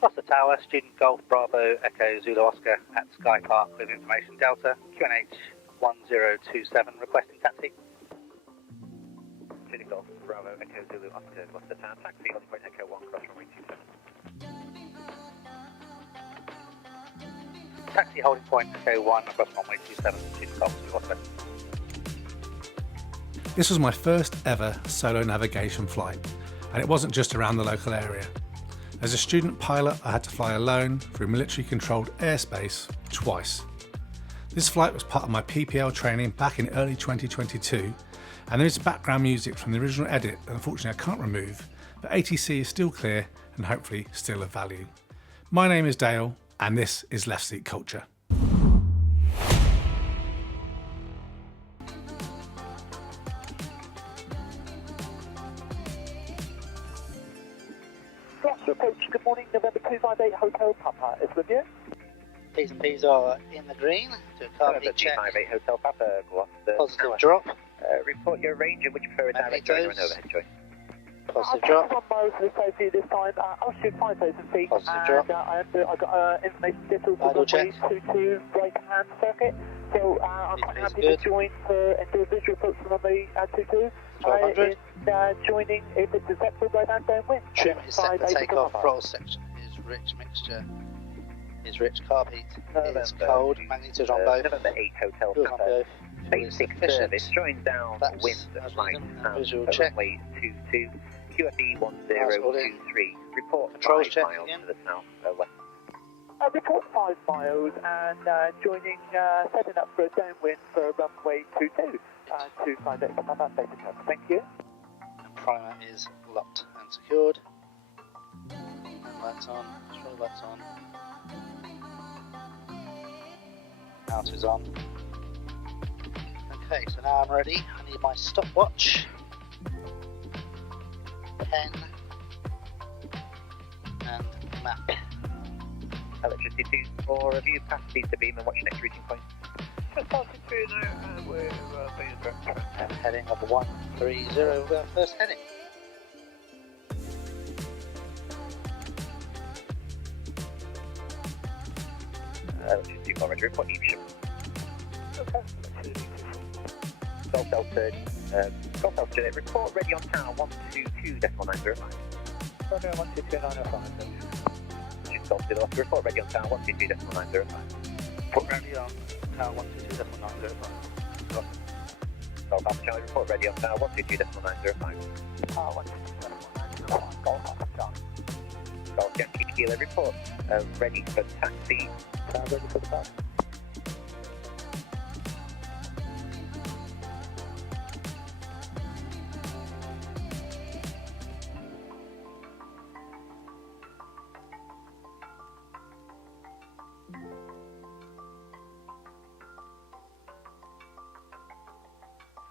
Gloucester Tower, student Golf Bravo Echo Zulu Oscar at Sky Park with information Delta, QNH 1027 requesting taxi. Student Golf Bravo Echo Zulu Oscar Gloucester Tower, taxi on point Echo 1 cross runway 27. Taxi holding point Echo 1 across runway 27, student Golf Zulu Oscar. This was my first ever solo navigation flight, and it wasn't just around the local area. As a student pilot, I had to fly alone through military-controlled airspace twice. This flight was part of my PPL training back in early 2022, and there is background music from the original edit that unfortunately I can't remove, but ATC is still clear and hopefully still of value. My name is Dale, and this is Left Seat Culture. Approach, good morning, November 258 Hotel Papa is with you. P's and P's are in the green. Do a car November check. 258 Hotel Papa, Gloucester Positive Tower. drop. Report your range and which you prefer direct join or an overhead join. Positive I've drop. got 1 mile for the safety this time. Altitude 5,000 feet. Positive and drop. I've got information details for Idle runway check. 22 right hand circuit. So I'm quite happy good. to join and do a visual approach from runway 22. 1200. Joining if it's acceptable right hand downwind. Trim is set for 580 takeoff. Papa. Roll section is rich mixture. Is rich carb heat. It's November. cold. Magnitude on both. November 8 Hotel Fuel on Papa. both. Basic service, showing down That's wind right now. visual check. Runway 22, QFE 1023. Report Controls 5 check miles again. to the south west. Report 5 miles and joining, setting up for a downwind for runway 22. 258 Papa, basic service. Thank you. And primer is locked and secured. Lights on. Strobe lights on. Out is on. Okay, so now I'm ready. I need my stopwatch, pen, and map. Electricity 2 for review past the beam and watch next reaching point. Just passing through now and we're being directed. And heading of 130, we've got first heading. Electricity 4 Roger, report Evesham. Golf Delta, Golf Delta, report ready on tower 122.905. Okay, 122.905. Just Golf Delta, report ready on tower 122.905. Put ready on tower 122.905. Golf Alpha Charlie, report ready on tower 122.905. 122.905. Golf Alpha Charlie. Golf Yankee Kilo, report ready for taxi. Ready for the pass.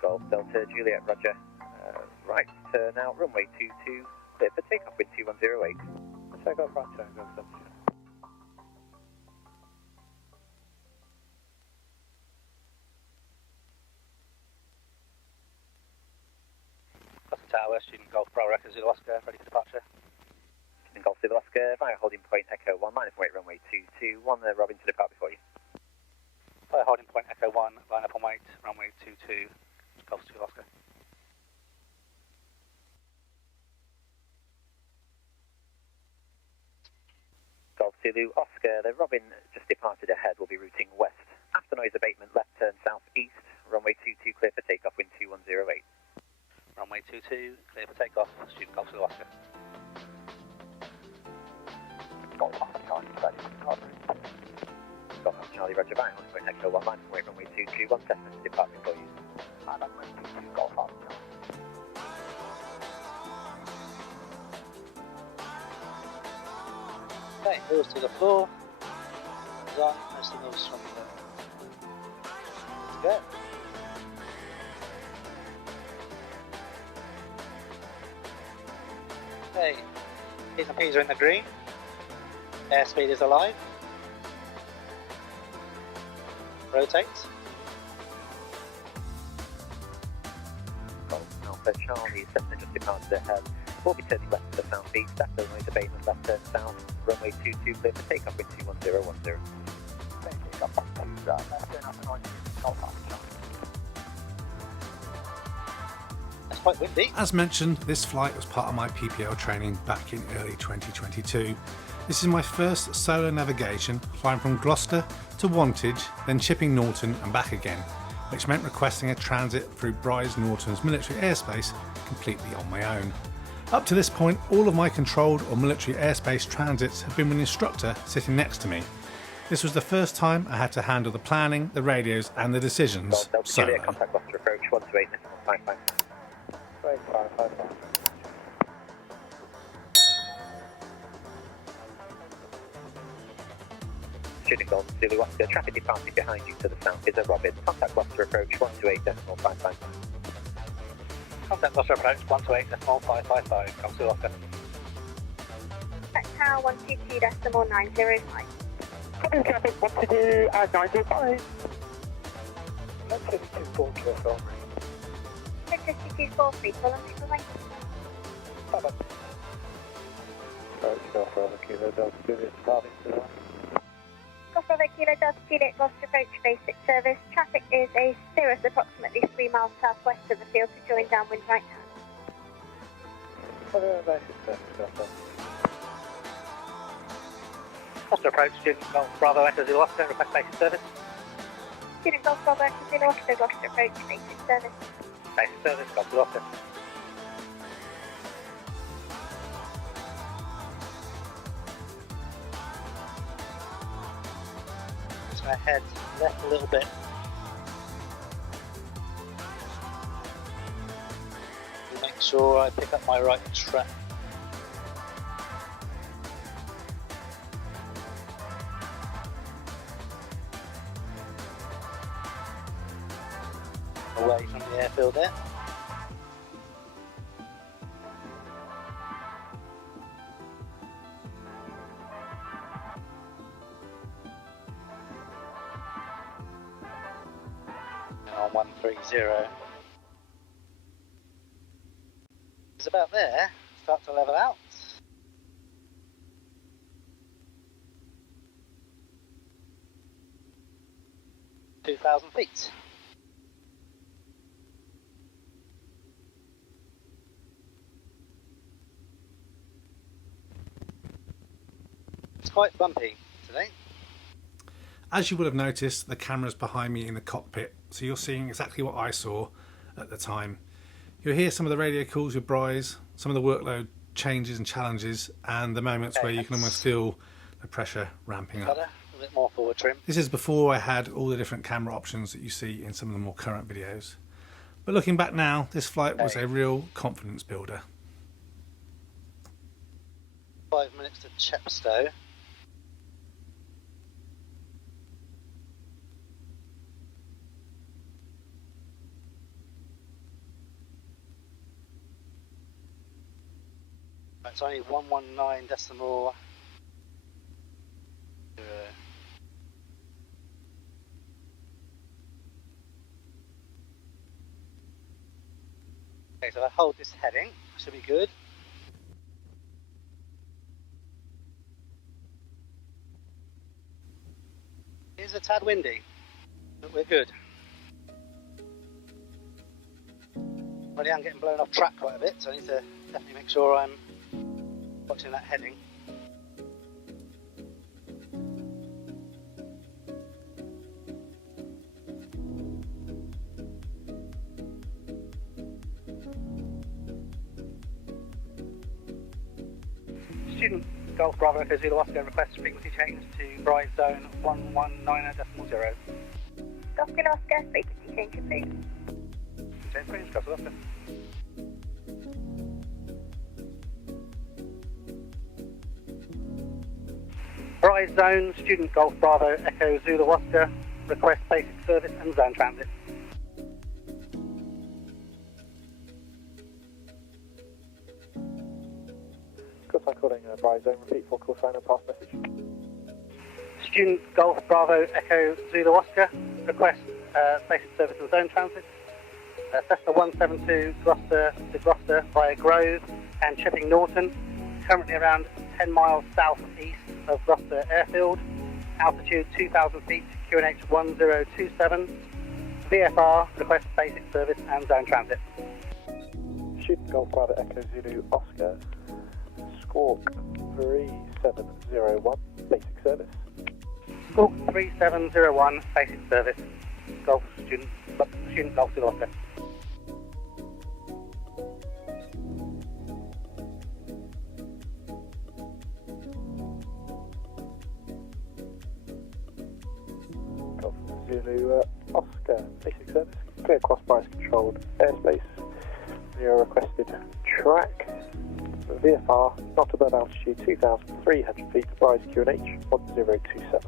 Golf Delta Juliet, Roger. Right, turn out runway 22, clear for takeoff with 2108. Takeoff right turn, Golf Delta. Gloucester Tower, student Golf Bravo Echo Zulu Oscar, ready for departure. Student Golf Zulu Oscar, via holding point Echo 1, minus weight runway 22, 1 Robin to depart before you. Fire holding point Echo 1, line up on weight, runway 22, Golf Zulu Oscar. Golf Zulu Oscar, the Robin just departed ahead, will be routing west. After noise abatement, left turn southeast, runway 22 clear for takeoff, wind 2108. Runway 22, clear for takeoff, student Golf Zulu Oscar. Golf Alpha Charlie, ready for departure. Golf Alpha Charlie, Roger, via holding point Echo 1, minus weight runway 22, 1 second to depart before you. And I'm ready to Golf Alpha Charlie. Okay, wheels to the floor. Hands on, no signals from the... Let's go. Okay, P's and P's are in the green. Airspeed is alive. Rotate. Golf Alpha Charlie, Cessna just departed ahead, We'll be turning left to the southeast after the noise abatement, left turn south, runway 22 clear for takeoff with 21010. Takeoff back to left turn after noise Golf Army. That's quite windy. As mentioned, this flight was part of my PPL training back in early 2022. This is my first solo navigation, flying from Gloucester to Wantage, then chipping Norton and back again, which meant requesting a transit through Brize Norton's military airspace completely on my own. Up to this point, all of my controlled or military airspace transits have been with an instructor sitting next to me. This was the first time I had to handle the planning, the radios and the decisions solo. Contact Gloucester approach 128.55. 555. Student Golf Zulu Oscar, traffic departing behind you to the south is a Robin. Contact Gloucester approach 128.55. Contact Gloucester approach 128.555. Come to Oscar. Tower 122.905. Copy traffic 122.905. That's 52 Kilo. 5243, Fulham, Fulham. Bye-bye. Approach Golf Bravo Kilo Delta Juliet, starting to the Golf Bravo Kilo Delta Juliet, Gloucester approach basic service. Traffic is a cirrus approximately 3 miles southwest of the field to join downwind right hand. basic service, Gloucester approach, student Golf Bravo Echo Zulu Oscar, request basic service. Student Golf Bravo Echo Zulu Oscar, Gloucester approach basic service. Basic service, Golf Zulu Oscar. Just going to head left a little bit. To make sure I pick up my right track. Away from the airfield there. And on 130. It's about there. Start to level out. (2,000 feet). Quite bumpy today. As you will have noticed, the camera's behind me in the cockpit, so you're seeing exactly what I saw at the time. You'll hear some of the radio calls with Brize, some of the workload changes and challenges, and the moments where you can almost feel the pressure ramping up. A bit more forward trim. This is before I had all the different camera options that you see in some of the more current videos. But looking back now, this flight was a real confidence builder. 5 minutes to Chepstow. It's only 119 decimal. Okay, so if I hold this heading, should be good. It's a tad windy, but we're good. Already I'm getting blown off track quite a bit, so I need to definitely make sure I'm watching that heading. Student Golf Bravo Echo Zulu Oscar requests frequency change to Brize Zone 119.0. Golf Zulu Oscar, frequency change approved. Change please, Golf Zulu Oscar. Brize Zone, student Golf Bravo Echo Zulu Oscar, request basic service and zone transit. Good time calling Brize Zone, repeat full call sign and pass message. Student Golf Bravo Echo Zulu Oscar, request basic service and zone transit. Cessna 172 Gloucester to Gloucester. Gloucester via Grove and Chipping Norton, currently around 10 miles south-east of Gloucester Airfield, altitude 2,000 feet, QNH 1027, VFR, request basic service and zone transit. Student Golf Bravo Echo Zulu Oscar, Squawk 3701, basic service. Squawk 3701, basic service. Golf student Golf Zulu Oscar. Golf Zulu Oscar, basic service. Clear across Brize controlled airspace. Your requested track. VFR, not above altitude 2,300 feet, Brize QNH 1027.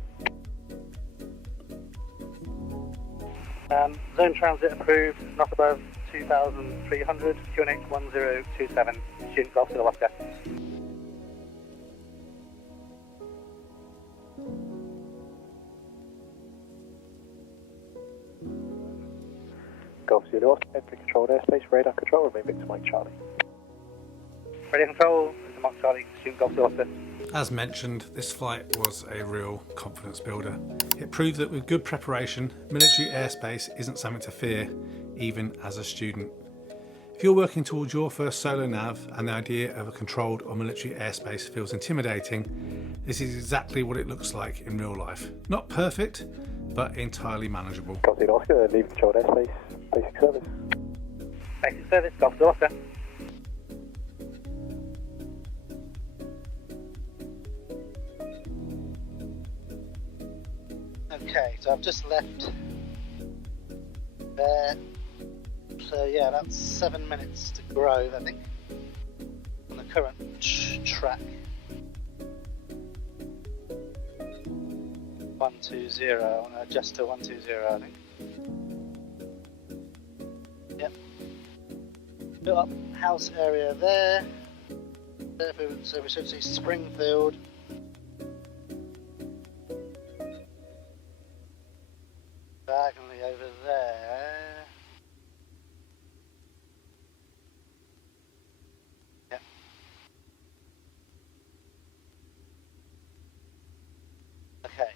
Zone transit approved, not above 2,300, QNH 1027, student Golf Zulu Oscar. Golf Zulu Oscar, entry controlled airspace, radar control, remain Victor Mike Charlie. Radio control, this is Mark Charlie, student Golf Zulu Oscar. As mentioned, this flight was a real confidence builder. It proved that with good preparation, military airspace isn't something to fear, even as a student. If you're working towards your first solo nav and the idea of a controlled or military airspace feels intimidating, this is exactly what it looks like in real life. Not perfect, but entirely manageable. Golf Zulu Oscar, leave controlled airspace, basic service. Basic service, Golf Zulu Oscar. Okay, so I've just left there, so yeah, that's 7 minutes to Grove, I think, on the current track. 120, I want to adjust to 120, I think. Yep. Built up house area there, so we should see Springfield. Diagonally over there. Yep. Okay.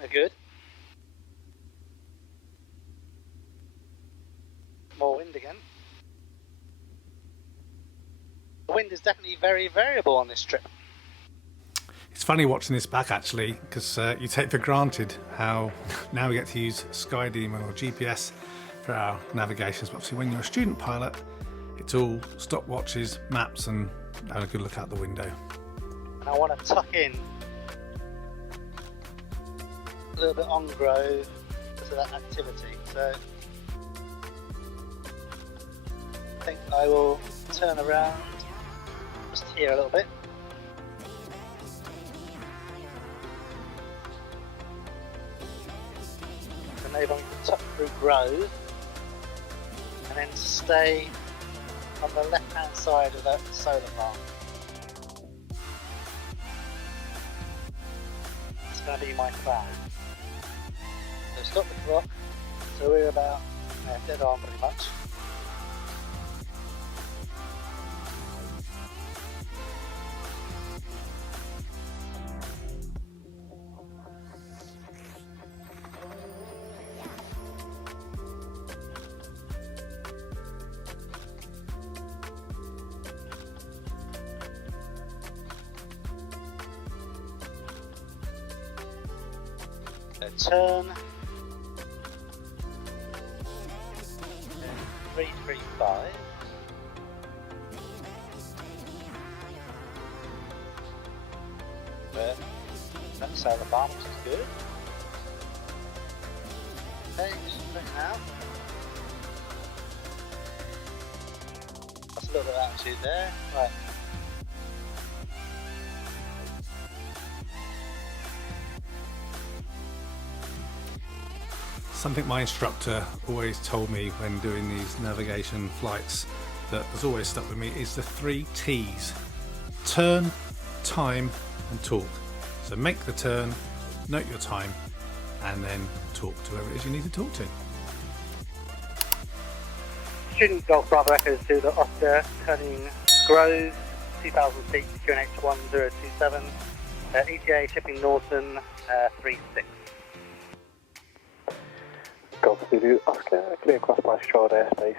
We're good. More wind again. The wind is definitely very variable on this trip. It's funny watching this back actually, because you take for granted how now we get to use SkyDemon or GPS for our navigations, but obviously when you're a student pilot, it's all stopwatches, maps and having a good look out the window. And I want to tuck in a little bit on Grove because of that activity, so I think I will turn around just here a little bit. Maybe I'm going to tuck through Grove and then stay on the left hand side of that solar farm. That's going to be my plan. So stop the clock, so we're about dead on pretty much. Turn 335. But that's how the farm, which is good. Okay, straight now. That's a little bit of attitude there. Right. Something my instructor always told me when doing these navigation flights that has always stuck with me is the 3 T's: turn, time and talk. So make the turn, note your time and then talk to whoever it is you need to talk to. Student Golf Bravo Echo to the Oscar, turning Grove, 2,000 feet, QNH 1027, ETA shipping Norton, 36. Golf Zulu Oscar, clear across Brize controlled airspace,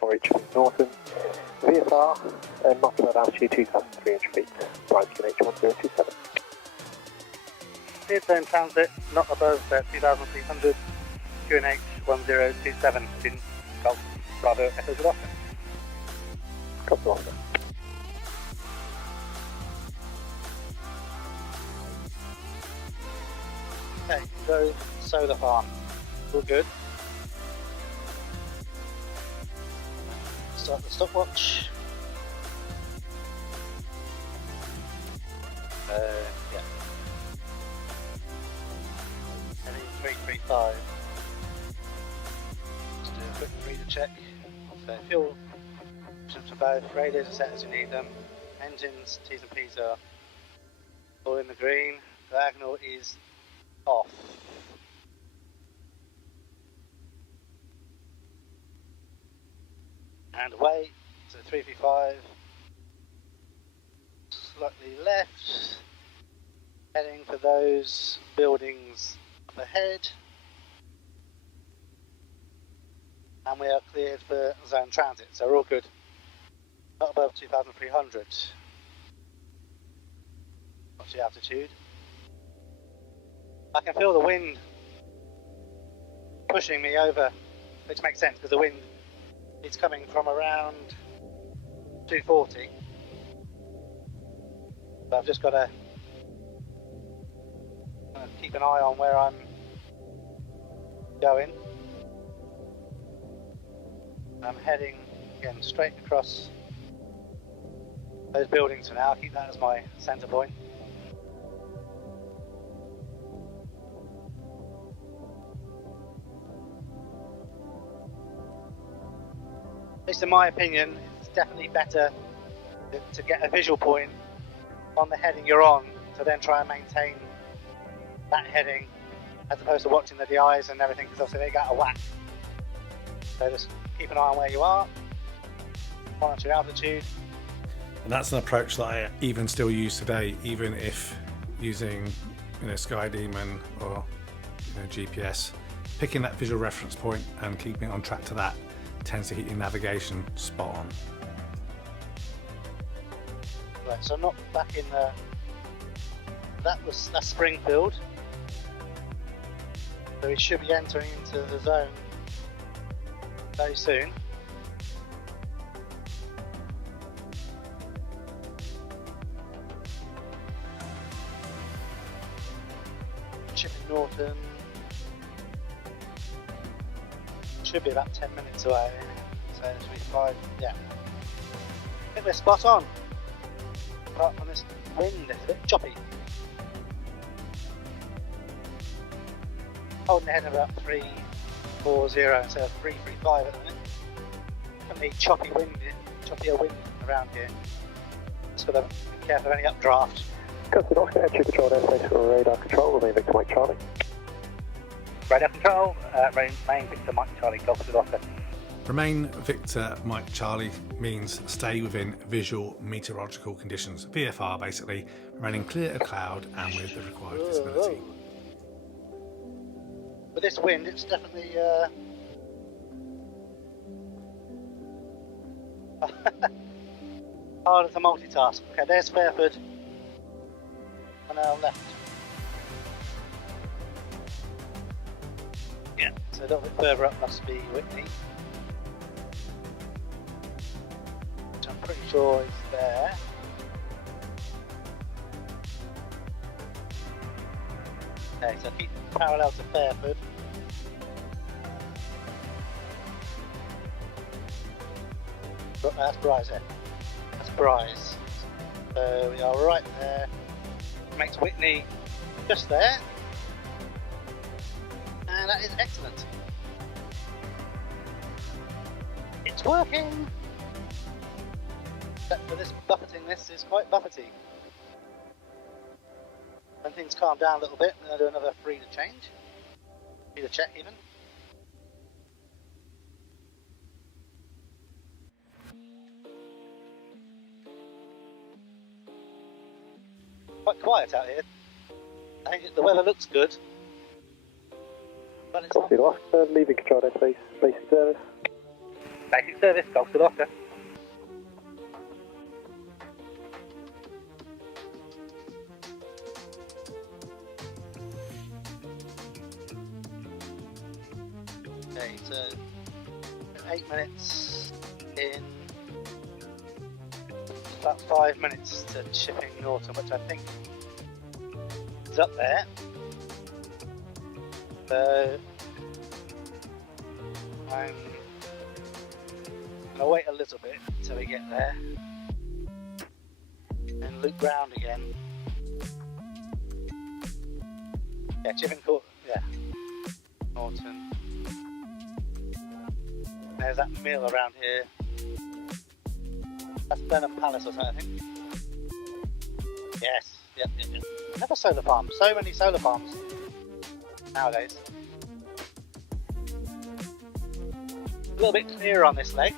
or reaching Norton, VFR, not above altitude 2,300 feet, Brize QNH 1027. Cleared zone transit, not above 2,300, QNH 1027, Student Golf Bravo Echo to the Oscar. Golf to Oscar. Okay, so solar farm, all good. Start the stopwatch. Yeah. Heading 335. Let's do a quick FREDA check of fuel. Options for both. Radios are set as you need them. Engines, T's and P's are all in the green. Diagonal is off. And away to 335. Slightly left. Heading for those buildings up ahead. And we are cleared for zone transit, so we're all good. Not above 2,300. What's the altitude? I can feel the wind pushing me over, which makes sense because the wind is coming from around 240. But I've just got to keep an eye on where I'm going. I'm heading again straight across those buildings for now. I'll keep that as my centre point. At least in my opinion, it's definitely better to get a visual point on the heading you're on, to then try and maintain that heading, as opposed to watching the DIs and everything, because obviously they got a whack. So just keep an eye on where you are, monitor your altitude. And that's an approach that I even still use today, even if using SkyDemon or GPS. Picking that visual reference point and keeping on track to that tends to keep your navigation spot on. Right, so I'm not back in the... That's Springfield. So we should be entering into the zone very soon. Shipping Norton. Should be about 10 minutes away. So it should be 5, yeah. I think we're spot on. Apart from this wind, it's a bit choppy. Holding the head of about 340 instead of 335 at the minute. Definitely choppier wind around here. Just got to be careful of any updraft. Gloucester Oscar, entry controlled airspace for radar control, remain Victor Mike Charlie. Radar control, remain Victor Mike Charlie, Gloucester Oscar. Remain Victor Mike Charlie means stay within visual meteorological conditions. VFR basically, remaining clear of cloud and with the required visibility. With this wind, it's definitely harder to multitask. Okay, there's Fairford on our left. Yeah, so a little bit further up must be Whitney, which I'm pretty sure is there. Okay, so keep parallel to Fairford. That's Brize, that's Brize. So we are right there. Makes Whitney just there. And that is excellent. It's working! Except for this buffeting, this is quite buffety. When things calm down a little bit, I'm going to do another FREDA change. FREDA check even. quite quiet out here. I think the weather looks good. But it's Golf Zulu Oscar, leaving controlled airspace, basic service. Basic service, Golf Zulu Oscar. okay, so 8 minutes in. About 5 minutes to Chipping Norton, which I think is up there. So I'm gonna wait a little bit until we get there and loop round again. Yeah, Chipping Norton. There's that mill around here. That's Blenheim Palace or something, I think. Yes, yep. Another solar farm. So many solar farms nowadays. A little bit clearer on this leg.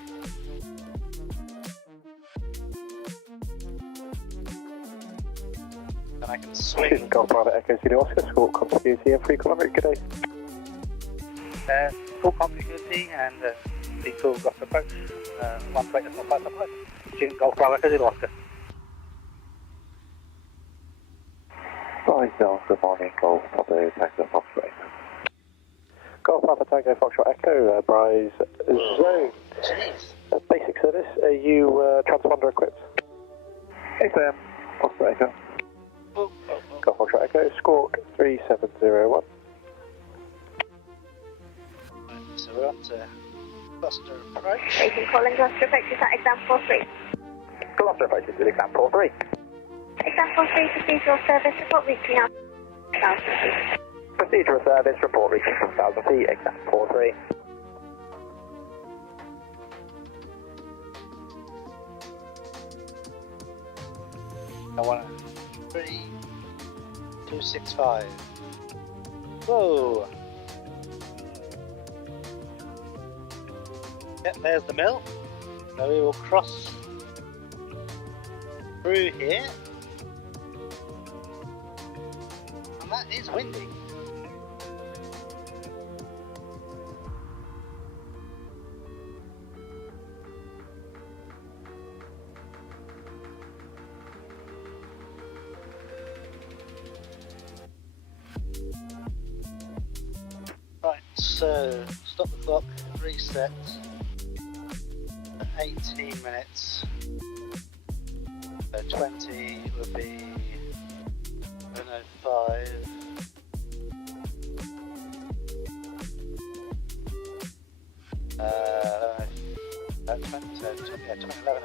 And I can swing. Golf Bravo Echo Zulu Oscar, score continuity and 3 kilometre, good day. Full continuity and full Gloucester approach. 120.5 Student Golf Bravo Echo Zulu Oscar. Brize Zone, good morning, Golf Bravo Takeoff Off-Rate. Golf Alpha Tango Foxtrot Echo, Brize Zone. Jeez. Basic service, are you transponder equipped? Yes, I am. Oscar Echo. Golf Foxtrot Echo, Squawk 3701. Right, so we're on to Gloucester approach. Station calling Gloucester approach, is that exam 43? Gloucester approach is exam 43. Exam 43, procedural service, report reaching out. Procedural service, report reaching 4,000 feet, exam 43. I want 3, 2, 6, 5. Whoa! Yep, there's the mill. So we will cross through here. And that is windy. Right, so stop the clock, reset. 18 minutes. So 20 would be 11:05.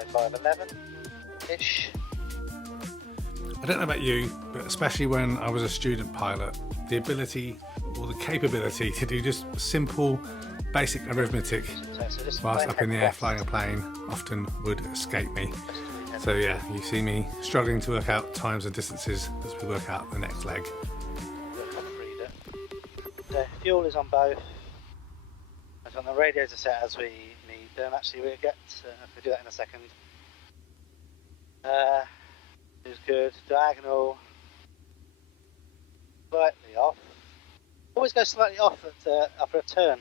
About 11:ish. I don't know about you, but especially when I was a student pilot, the ability or the capability to do just simple, basic arithmetic whilst up in the air flying a plane often would escape me. So yeah, you see me struggling to work out times and distances as we work out the next leg. FREDA. The fuel is on both. I've got the radios are set as we need them. Actually, we'll get. We'll do that in a second. Is good. Diagonal. Slightly off. Always go slightly off at, after a turn.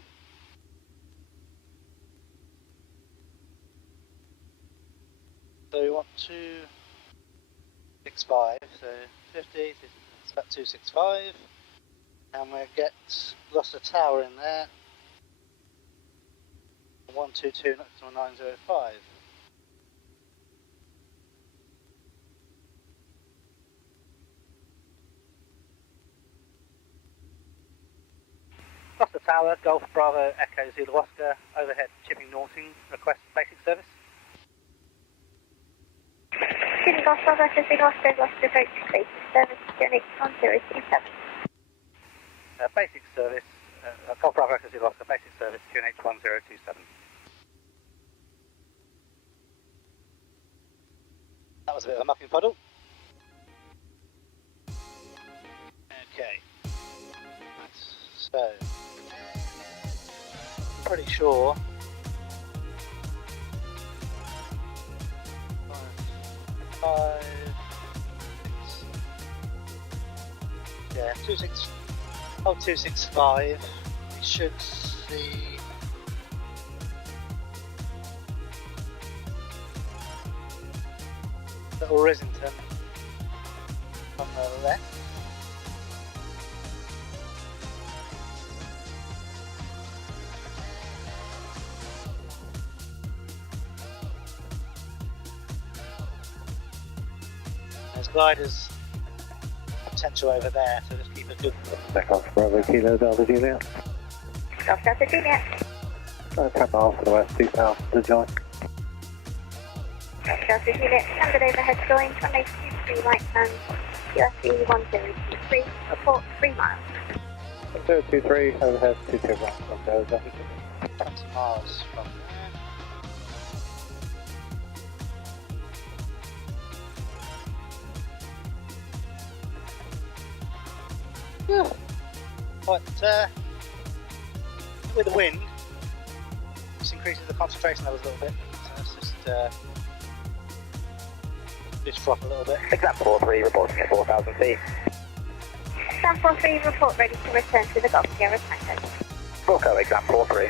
So we want 265, so 50, it's about 265. And we'll get Gloucester Tower in there. 122 905. Gloucester Tower, Golf Bravo Echo Zulu Oscar, overhead Chipping Norton, request basic service. Student Golf Bravo Echo Zulu Oscar, Gloucester approach, basic service, journey 1027. Basic service, Golf Bravo Echo Zulu Oscar, basic service, QNH 1027. That was a bit of a mucking puddle. Okay. So, pretty sure. Five, 6, 265. We should see Little Rissington on the left. There's gliders potential over there, so just keep a good. Takeoff Bravo Kilo Delta Juliet. Golf Delta Juliet. 10 miles to the west, 2000 to join. Golf Delta Juliet, standard overhead join, runway 23 right hand, QFE 1023, report 3 miles. 1023, overhead 22 right from there, 20 miles from there. But with the wind, this increases the concentration levels a little bit. So let's just drop a little bit. Exam 43 reporting at 4,000 feet. Exam 43, report ready to return to the Gulf Sierra Tango. Wilco, exam 43.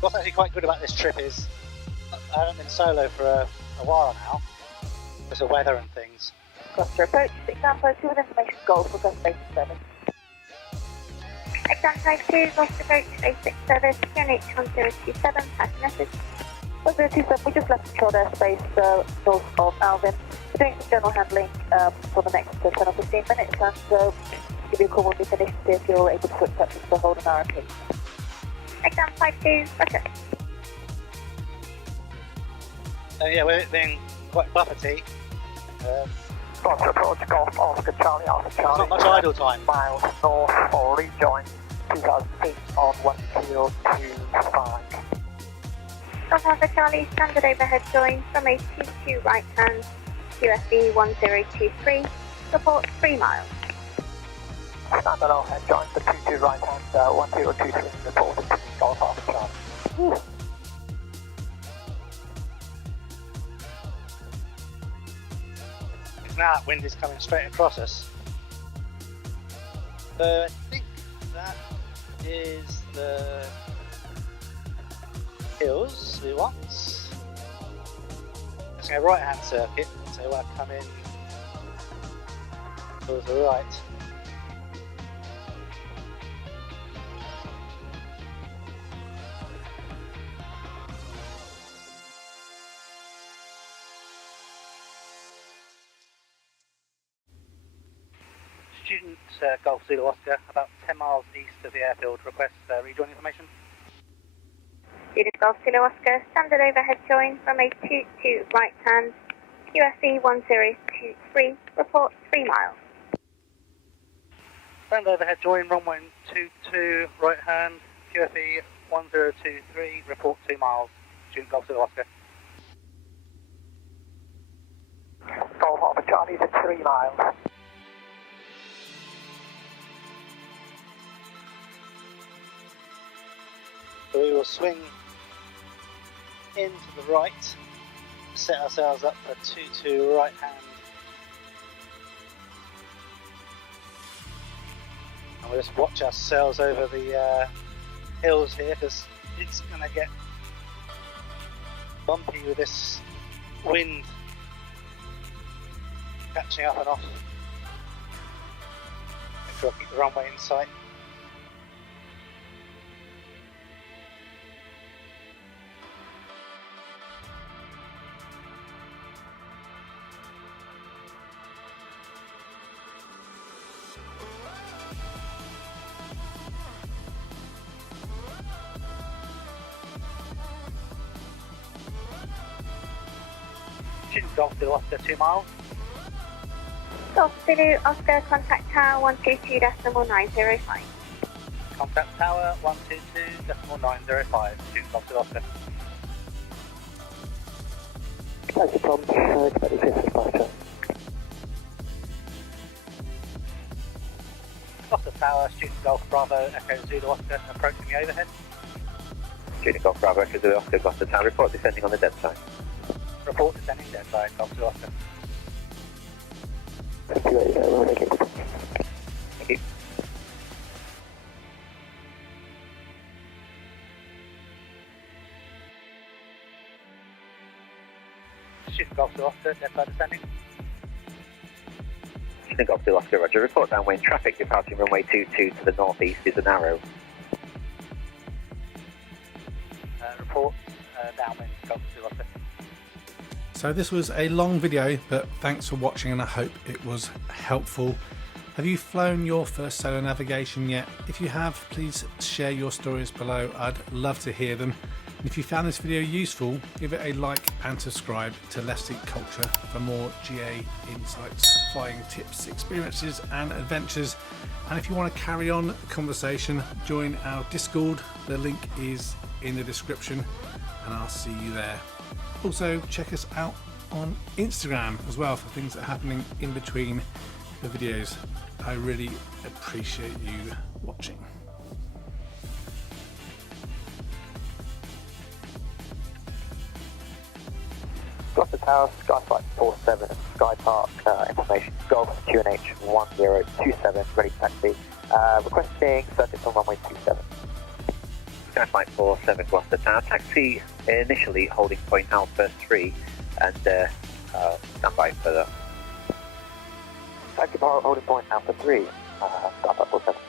What's actually quite good about this trip is I haven't been solo for a while now, because of weather and things. Gloucester approach, exam 2 with information goal for Gloucester basic service. Exam 52, Gloucester approach, basic service, QNH 1027, pass message. 1027, we just left controlled airspace north of Alvin. We're doing some general handling for the next 10 or 15 minutes, and give you a call when we finish to see if you're able to put touches to hold an RMP. Exam 52, roger. Yeah, we're being quite buffety. Gloucester approach, Golf Oscar Charlie, Alpha Charlie. Not much idle time. Miles north for rejoin, 2000 feet on 1025. Golf Alpha Charlie, standard overhead join, runway 22 right hand, QFE 1023, report 3 miles. Standard overhead join for 22 right hand, 1023 reported to Golf Alpha Charlie. Now that wind is coming straight across us. So I think that is the hills we want. It's a right hand circuit, so we'll come in towards the right. Student Golf Zulu Oscar, about 10 miles east of the airfield, requests rejoin information. Student Golf Zulu Oscar, standard overhead join, runway 22 right hand, QFE 1023, report 3 miles. Stand overhead join, runway 22 right hand, QFE 1023, report 2 miles. Student Golf Zulu Oscar. Golf Alpha Charlie to 3 miles. So we will swing in to the right, set ourselves up for 2-2 right hand. And we'll just watch ourselves over the hills here, because it's going to get bumpy with this wind catching up and off. Make sure I keep the runway in sight. Student Golf Zulu Oscar, 2 miles. Golf Zulu Oscar, contact tower 122.905. Contact tower 122.905. Student Golf Zulu Oscar. Thank you, Tom. Expect the 5th dispatcher. Gloucester Tower, Student Golf Bravo, Echo Zulu Oscar, approaching the overhead. Student Golf Bravo, Echo Zulu Oscar, Gloucester Tower, report descending on the dead side. Report descending dead side, Golf Zulu Oscar. Thank you. Student Golf Zulu Oscar, dead side descending. Student Golf Zulu Oscar, roger. Report downwind traffic departing runway 22 to the northeast is an arrow. Report downwind, Golf Zulu Oscar. So this was a long video, but thanks for watching and I hope it was helpful. Have you flown your first solo navigation yet? If you have, please share your stories below. I'd love to hear them. And if you found this video useful, give it a like and subscribe to Left Seat Culture for more GA insights, flying tips, experiences and adventures. And if you want to carry on the conversation, join our Discord. The link is in the description and I'll see you there. Also, check us out on Instagram as well for things that are happening in between the videos. I really appreciate you watching. Gloucester Tower, Skyflight 47, Sky Park, information, Golf QNH 1027, ready to taxi. Requesting circuit on runway 27. Skyflight 47, Gloucester Tower, taxi initially holding point Alpha 3 and stand by for that. Taxi holding point Alpha 3, Skyflight 47.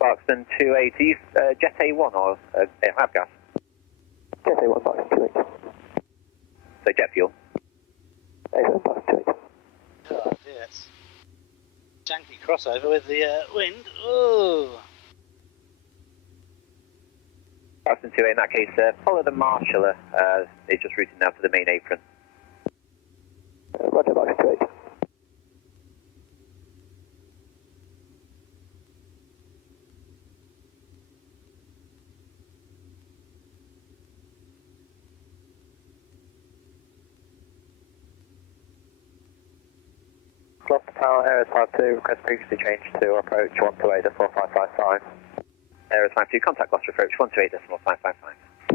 Sparkston 280, Jet A1 or have gas? Jet A1, Sparkston 280. So jet fuel? A1, Sparkston 280. Oh dear, it's janky crossover with the wind. Ooh. Sparkston 280, in that case, follow the marshaller. It's just routing now to the main apron. Roger, Sparkston 280. Gloucester Tower, Airspace 52, request previously changed to approach 128.4555. Airspace 52, contact Gloucester approach 128.555.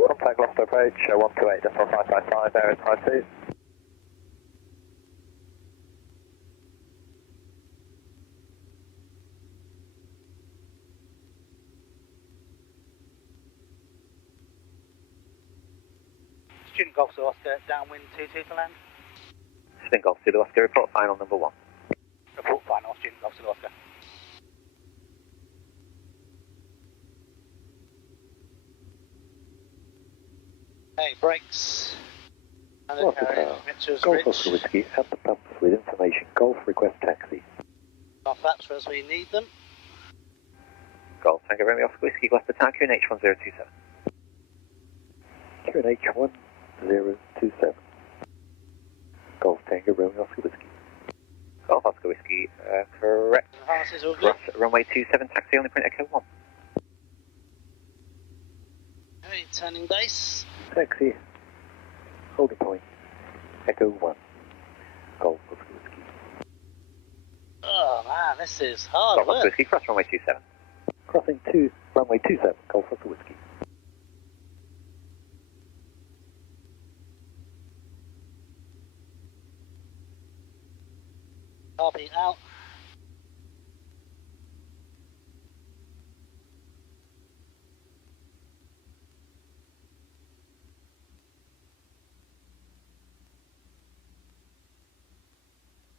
Contact Gloucester approach 128.4555, Airspace 52. Student Golf Zulu Oscar, downwind 22 to land. Student Golf Zulu Oscar, report final number 1. Report final, Student Golf Zulu Oscar. Hey, brakes. Mitchell's Golf Ridge. Oscar Whiskey at the pumps with information. Golf request taxi. Our flaps as we need them. Golf Tango Romeo Oscar Whiskey, Gloucester Tower, QNH 1027. QNH 1027. Golf Tango Romeo Oscar Whiskey. Golf Oscar Whiskey, correct. Harnesses all good. Cross runway 27, taxi only point Echo 1. Hey, turning base. Taxi, holding point, Echo 1. Golf Oscar Whiskey. Oh man, this is hard Golf Oscar work. Whiskey, cross runway 27. Crossing runway 27, Golf Oscar Whiskey. Copy out.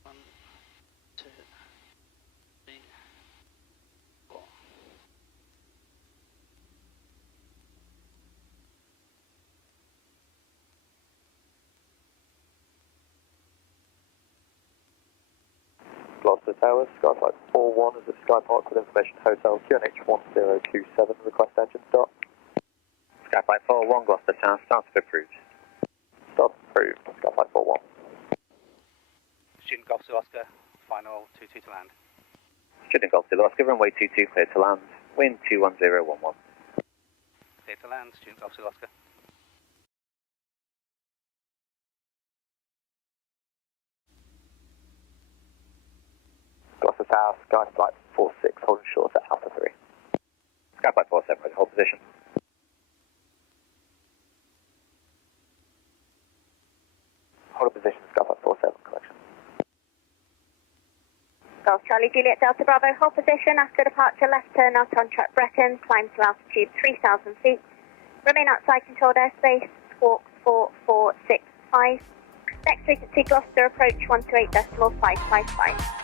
One, two, three, four. Gloucester Tower, Skyflight 41 is at Sky Park with information Hotel QNH 1027, request engine start. Skyflight 41, Gloucester Tower, start approved. Start approved, Skyflight 41. Student Golf Zulu Oscar, final 22 to land. Student Golf Zulu Oscar, runway 22, clear to land, wind 21011. Clear to land, Student Golf Zulu Oscar. Tower, Skyflight 46, holding short at Alpha 3. Skyflight 47, hold position. Hold position, Skyflight 47, correction. Golf Charlie Juliet Delta Bravo, hold position after departure, left turn out on track Brecon, climb to altitude 3,000 feet. Remain outside controlled airspace, squawk 4465. Next frequency Gloucester approach 128.555.